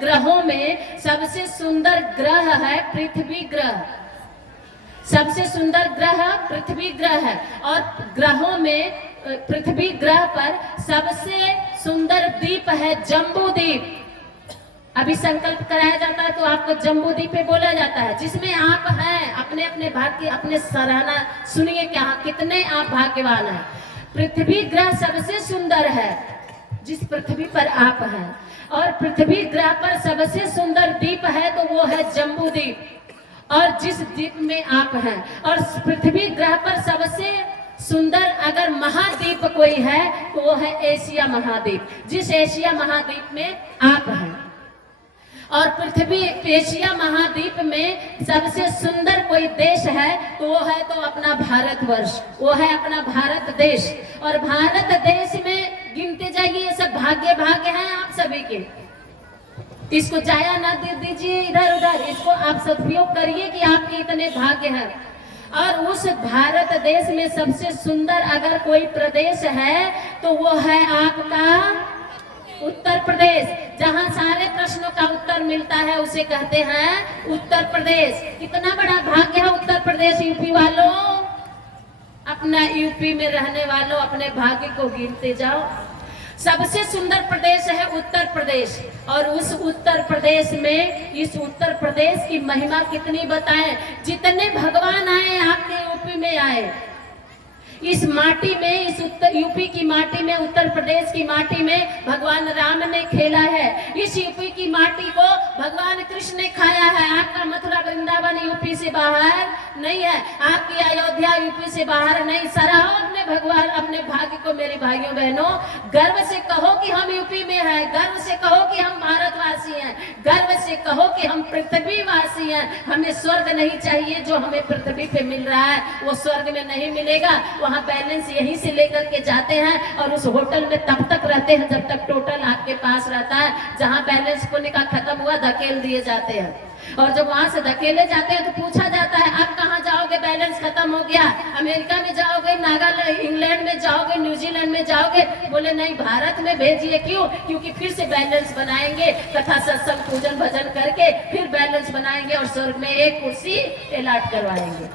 ग्रहों में सबसे सुंदर ग्रह है पृथ्वी ग्रह। सबसे सुंदर ग्रह पृथ्वी ग्रह है। और ग्रहों में पृथ्वी ग्रह पर सबसे सुंदर द्वीप है जम्बू द्वीप। अभी संकल्प कराया जाता है तो आपको जम्बू द्वीप पे बोला जाता है, जिसमें आप हैं। अपने अपने भाग्य अपने सराहना सुनिए क्या कितने आप भाग्यवान हैं। पृथ्वी ग्रह सबसे सुंदर है जिस पृथ्वी पर आप हैं। और पृथ्वी ग्रह पर सबसे सुंदर द्वीप है तो वो है जम्बू द्वीप। और जिस द्वीप में आप हैं, और पृथ्वी ग्रह पर सबसे सुंदर अगर महाद्वीप कोई है तो वो है एशिया महाद्वीप, जिस एशिया महाद्वीप में आप हैं। और पृथ्वी एशिया महाद्वीप में सबसे सुंदर कोई देश है तो वो है तो अपना भारतवर्ष, वो है अपना भारत देश। और भारत देश में गिनते जाइए ये सब भाग्य भाग्य हैं आप सभी के। इसको जाया ना दे दीजिए इधर उधर, इसको आप सदुपयोग करिए कि आपके इतने भाग्य हैं। और उस भारत देश में सबसे सुंदर अगर कोई प्रदेश है तो वो है आपका उत्तर प्रदेश, जहां सारे प्रश्नों का उत्तर मिलता है उसे कहते हैं उत्तर प्रदेश। कितना बड़ा भाग्य है उत्तर प्रदेश। यूपी वालों, अपना यूपी में रहने वालों अपने भाग्य को गिनते जाओ। सबसे सुंदर प्रदेश है उत्तर प्रदेश। और उस उत्तर प्रदेश में, इस उत्तर प्रदेश की महिमा कितनी बताएं। जितने भगवान आए आपके यूपी में आए, इस माटी में, इस उत्तर यूपी की माटी में, उत्तर प्रदेश की माटी में भगवान राम ने खेला है। इस यूपी की माटी को भगवान कृष्ण ने खाया है। आपका मथुरा वृंदावन यूपी से बाहर नहीं है, आपकी अयोध्या यूपी से बाहर नहीं। सराहो अपने भगवान अपने भाग्य को मेरे भाइयों बहनों। गर्व से कहो कि हम यूपी में हैं, गर्व से कहो कि हम भारतवासी हैं, गर्व से कहो कि हम पृथ्वीवासी हैं। हमें स्वर्ग नहीं चाहिए, जो हमें पृथ्वी पे मिल रहा है वो स्वर्ग में नहीं मिलेगा। वहाँ बैलेंस यहीं से लेकर के जाते हैं और उस होटल में तब तक रहते हैं जब तक टोटल आपके पास रहता है। जहाँ बैलेंस खोने का खत्म हुआ धकेल दिए जाते हैं। और जब वहां से धकेले जाते हैं तो पूछा जाता है आप कहाँ जाओगे, बैलेंस खत्म हो गया। अमेरिका में जाओगे, नागालैंड, इंग्लैंड में जाओगे, न्यूजीलैंड में जाओगे। बोले नहीं, भारत में भेजिए। क्यों? क्योंकि फिर से बैलेंस बनाएंगे, कथा सत्संग पूजन भजन करके फिर बैलेंस बनाएंगे और स्वर्ग में एक कुर्सी अलॉट करवाएंगे।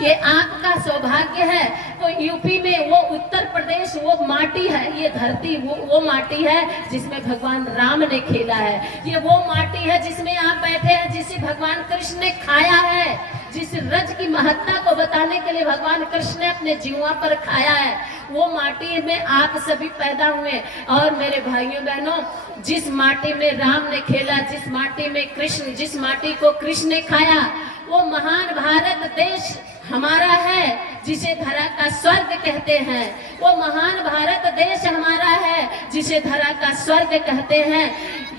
ये आपका सौभाग्य है। तो यूपी में वो उत्तर प्रदेश वो माटी है, ये धरती वो माटी है जिसमें भगवान राम ने खेला है। ये वो माटी है जिसमें आप बैठे हैं, जिसे भगवान कृष्ण ने खाया है। जिस रज की महत्ता को बताने के लिए भगवान कृष्ण ने अपने जीवा पर खाया है, वो माटी में आप सभी पैदा हुए। और मेरे भाइयों बहनों, जिस माटी में राम ने खेला, जिस माटी में कृष्ण, जिस माटी को कृष्ण ने खाया, वो महान भारत देश हमारा है, जिसे धरा का स्वर्ग कहते हैं। वो महान भारत देश हमारा है जिसे धरा का स्वर्ग कहते हैं।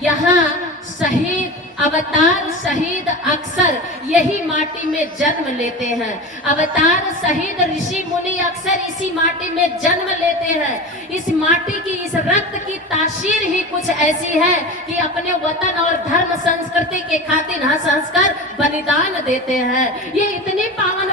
यहाँ शहीद अवतार शहीद अक्सर यही माटी में जन्म लेते हैं। अवतार शहीद ऋषि मुनि अक्सर इसी माटी में जन्म लेते हैं। इस माटी की, इस रक्त की तासीर ही कुछ ऐसी है कि अपने वतन और धर्म संस्कृति के खातिर हंस हंस कर बलिदान देते हैं। ये इतनी पावन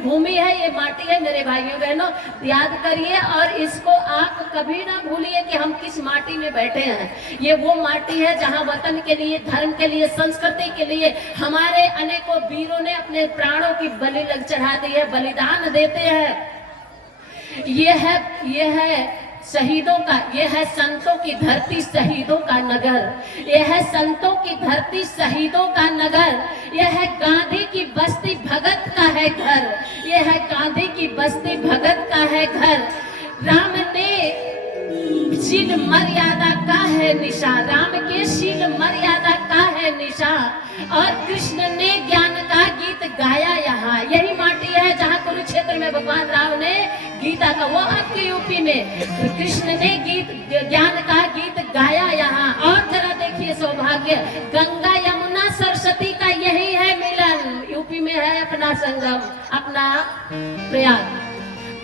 भूमि है, ये माटी है मेरे भाइयों बहनों। याद करिए और इसको आप कभी ना भूलिए कि हम किस माटी में बैठे हैं। ये वो माटी है जहाँ वतन के लिए, धर्म के लिए, संस्कृति के लिए हमारे अनेकों वीरों ने अपने प्राणों की बलि लग चढ़ा दी है, बलिदान देते हैं। ये है शहीदों का, ये है संतों की धरती, शहीदों का नगर। ये है संतों की धरती, शहीदों का नगर। ये है गांधी की बस्ती, भगत का है घर। ये है गांधी की बस्ती, भगत का है घर। राम ने शील मर्यादा का है निशा, राम के शील मर्यादा का है निशा। और कृष्ण ने ज्ञान का गीत गाया यहाँ। यही माटी है जहाँ कुरुक्षेत्र में भगवान राम ने गीता का, वो आपके यूपी में कृष्ण ने ज्ञान का गीत गाया यहाँ। और जरा देखिए सौभाग्य, गंगा यमुना सरस्वती का यही है मिलन। यूपी में है अपना संगम, अपना प्रयाग।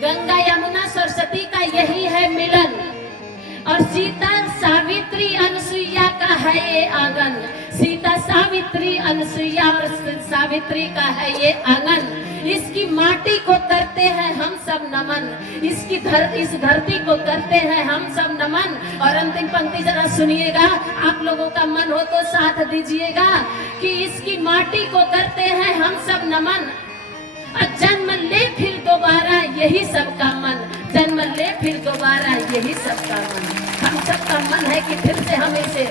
गंगा यमुना सरस्वती का यही है मिलन। और सीता सावित्री अनसुईया का है ये आंगन, सीता सावित्री अनसुईया सावित्री का है ये आंगन। इसकी माटी को करते हैं हम सब नमन, इस धरती को करते हैं हम सब नमन। और अंतिम पंक्ति जरा सुनिएगा, आप लोगों का मन हो तो साथ दीजिएगा कि इसकी माटी को करते हैं हम सब नमन। जन्म ले फिर दोबारा यही सबका मन, जन्म ले फिर दोबारा यही सबका मन। हम सबका मन है कि फिर से हम इसे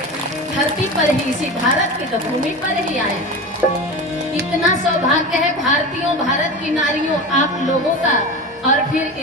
धरती पर ही, इसी भारत की तो भूमि पर ही आए। इतना सौभाग्य है भारतीयों, भारत की नारियों, आप लोगों का। और फिर